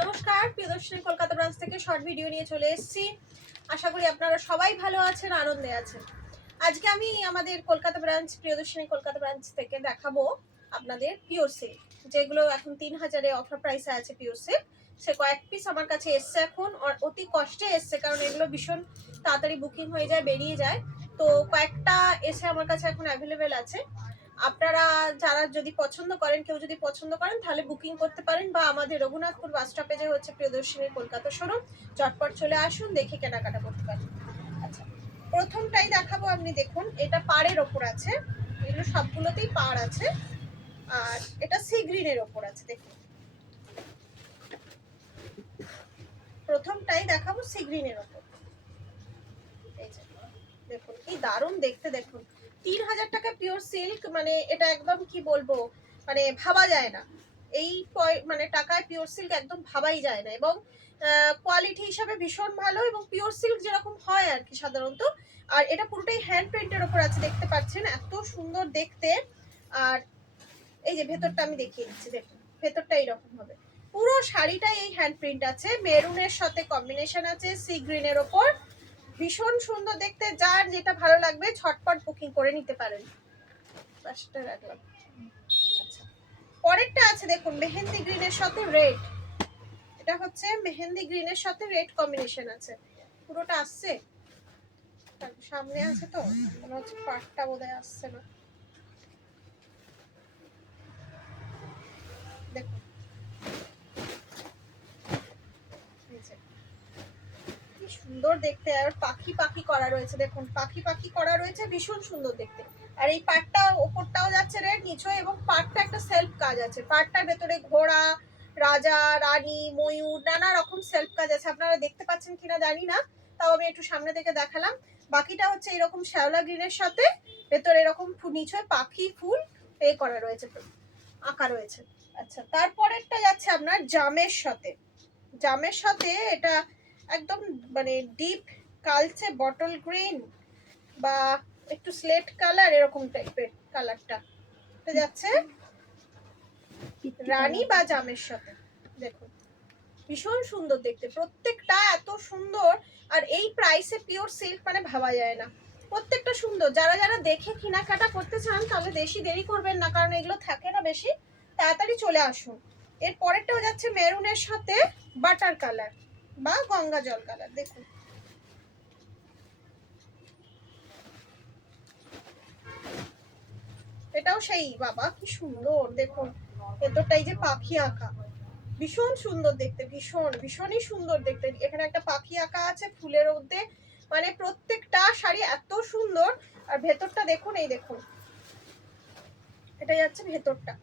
নমস্কার, প্রিয়দর্শিনী কলকাতা ব্রাঞ্চ থেকে short video নিয়ে চলে এসেছি। আশা করি আপনারা সবাই ভালো আছেন, আনন্দে আছেন। আজকে আমি আমাদের কলকাতা ব্রাঞ্চ, প্রিয়দর্শিনী কলকাতা ব্রাঞ্চ থেকে দেখাবো আপনাদের পিওর সিল্ক, যেগুলো এখন 3000-এ অফার প্রাইসে আছে। পিওর সিল্ক সে কয়েক পিস আমার কাছে এসছে, এখন অতি কষ্টে এসছে, কারণ এগুলো ভীষণ তাড়াতাড়ি বুকিং হয়ে যায়, বেরিয়ে যায়। তো কয়েকটা এসে আমার কাছে এখন অ্যাভেলেবেল আছে। আপনারা যারা যদি পছন্দ করেন, কেউ যদি পছন্দ করেন তাহলে বুকিং করতে পারেন, বা আমাদের রঘুনাথপুর বাস স্টপে যে হচ্ছে প্রিয়দর্শিনী কলকাতা শোরুম, চটপট চলে আসুন, দেখে কেনাকাটা করতে পারেন। আচ্ছা, প্রথমটাই দেখাবো। আপনি দেখুন, এটা পাড়ের ওপর আছে, এগুলো সবগুলোতেই পাড় আছে, আর এটা সি গ্রিনের ওপর আছে। দেখুন, প্রথমটাই দেখাবো সি গ্রিনের ওপর। এই যে দেখুন, কি দারুণ দেখতে। দেখুন, 3000 টাকা পিওর সিল্ক, মানে এটা একদম কি বলবো, মানে ভাবা যায় না। এই মানে টাকায় পিওর সিল্ক একদম ভাবাই যায় না, এবং কোয়ালিটি হিসাবে ভীষণ ভালো, এবং পিওর সিল্ক যেরকম হয় আর কি সাধারণত। আর এটা পুরোটাই হ্যান্ড প্রিন্টের ওপর আছে, দেখতে পাচ্ছেন, এত সুন্দর দেখতে। আর এই যে ভেতরটা আমি দেখিয়ে দিচ্ছি, দেখুন ভেতরটা এইরকম হবে। পুরো শাড়িটাই এই হ্যান্ড প্রিন্ট আছে, মেরুনের সাথে কম্বিনেশন আছে সি গ্রিনের ওপর। ভীষণ সুন্দর দেখতে, যার যেটা ভালো লাগবে ঝটপট বুকিং করে নিতে পারেন। পাঁচটা রাখলাম। আচ্ছা, পরেরটা আছে দেখুন, মেহেন্দি গ্রিনের সাথে রেড। এটা হচ্ছে মেহেন্দি গ্রিনের সাথে রেড কম্বিনেশন আছে। পুরোটা আসছে, সামনে আছে তো মনে হচ্ছে পাটটা বোধহয় আসছে না। দেখুন কি সুন্দর দেখতে, আর পাখি পাখি করা রয়েছে। দেখুন, পাখি পাখি করা রয়েছে, ভীষণ সুন্দর দেখতে। আর এই পাটটা ওপরটাও যাচ্ছে রেড নিচে, এবং পাটটা একটা সেলফ কাজ আছে। পাটটার ভেতরে ঘোড়া, রাজা, রানী, ময়ূর, নানা রকম সেলফ কাজ আছে। আপনারা দেখতে পাচ্ছেন কিনা জানি না, তাও আমি একটু সামনে থেকে দেখালাম। বাকিটা হচ্ছে এরকম শ্যাওলা গ্রিনের সাথে ভেতরে এরকম নিচে পাখি ফুল এ করা রয়েছে, আঁকা রয়েছে। আচ্ছা, তারপরেরটা যাচ্ছে আপনার জামের সাথে। জামের সাথে এটা একদম মানে ডিপ কালচে বটল গ্রিন বা একটু স্লেট কালার, এরকম টাইপের কালারটা এটা যাচ্ছে রানী বা জামের সাথে। দেখুন, ভীষণ সুন্দর দেখতে, প্রত্যেকটা এত সুন্দর। আর এই প্রাইসে পিওর সিল্ক মানে ভাবা যায় না, প্রত্যেকটা সুন্দর। যারা যারা দেখে কেনাকাটা করতে চান তাহলে বেশি দেরি করবেন না, কারণ এগুলো থাকে না বেশি, তাড়াতাড়ি চলে আসুন। এর পরেরটাও যাচ্ছে মেরুনের সাথে বাটার কালার বা গঙ্গা জল কালার। দেখুন, এটাও সেই, বাবা কি সুন্দর দেখুন। ভেতরটাই যে পাখি আঁকা, ভীষণ সুন্দর দেখতে, ভীষণই সুন্দর দেখতে। এখানে একটা পাখি আঁকা আছে ফুলের মধ্যে, মানে প্রত্যেকটা শাড়ি এত সুন্দর। আর ভেতরটা দেখুন, এই দেখুন, এটা যাচ্ছে ভেতরটা,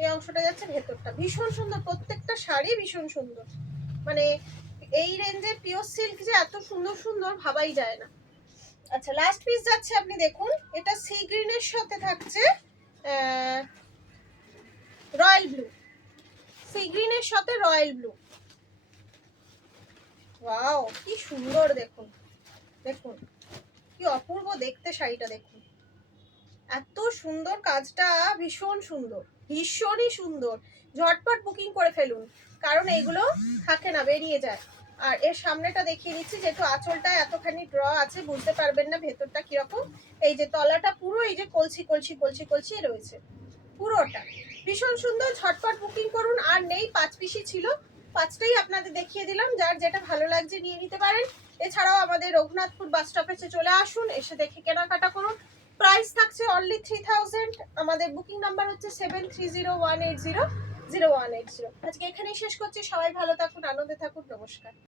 এই অংশটা যাচ্ছে ভেতরটা, ভীষণ সুন্দর। প্রত্যেকটা শাড়ি ভীষণ সুন্দর, মানে এই রেঞ্জের পিওর সিল্ক যে এত সুন্দর সুন্দর ভাবাই যায় না। আচ্ছা, লাস্ট পিস যাচ্ছে, আপনি দেখুন, এটা সি গ্রিনের সাথে থাকছে রয়্যাল ব্লু। সি গ্রিনের সাথে রয়্যাল ব্লু। ওয়াও, কি সুন্দর দেখুন। দেখুন কি অপূর্ব দেখতে শাড়িটা, দেখুন এত সুন্দর কাজটা, ভীষণ সুন্দর, ভীষণই সুন্দর। ঝটপট বুকিং করে ফেলুন, কারণ এগুলো থাকে না, বেরিয়ে যায়। আর এর সামনেটা দেখিয়ে দিচ্ছি, যেহেতু আঁচলটা এতখানি ড্র আছে বুঝতে পারবেন না ভেতরটা কিরকম। এই যে তলাটা পুরো এই যে কলসি কলসি কলসি কলসি রয়েছে পুরোটা, ভীষণ সুন্দর। ঝটপট বুকিং করুন। আর নেই, 5 পিসই ছিল, 5টাই আপনাদের দেখিয়ে দিলাম। যার যেটা ভালো লাগছে নিয়ে নিতে পারেন। এছাড়াও আমাদের রঘুনাথপুর বাস স্টপেজে চলে আসুন, এসে দেখে কেনাকাটা করুন। প্রাইস থাকছে অনলি 3000। আমাদের বুকিং নাম্বার হচ্ছে 7301800180। আজকে এখানেই শেষ করছি। সবাই ভালো থাকুন, আনন্দে থাকুন, নমস্কার।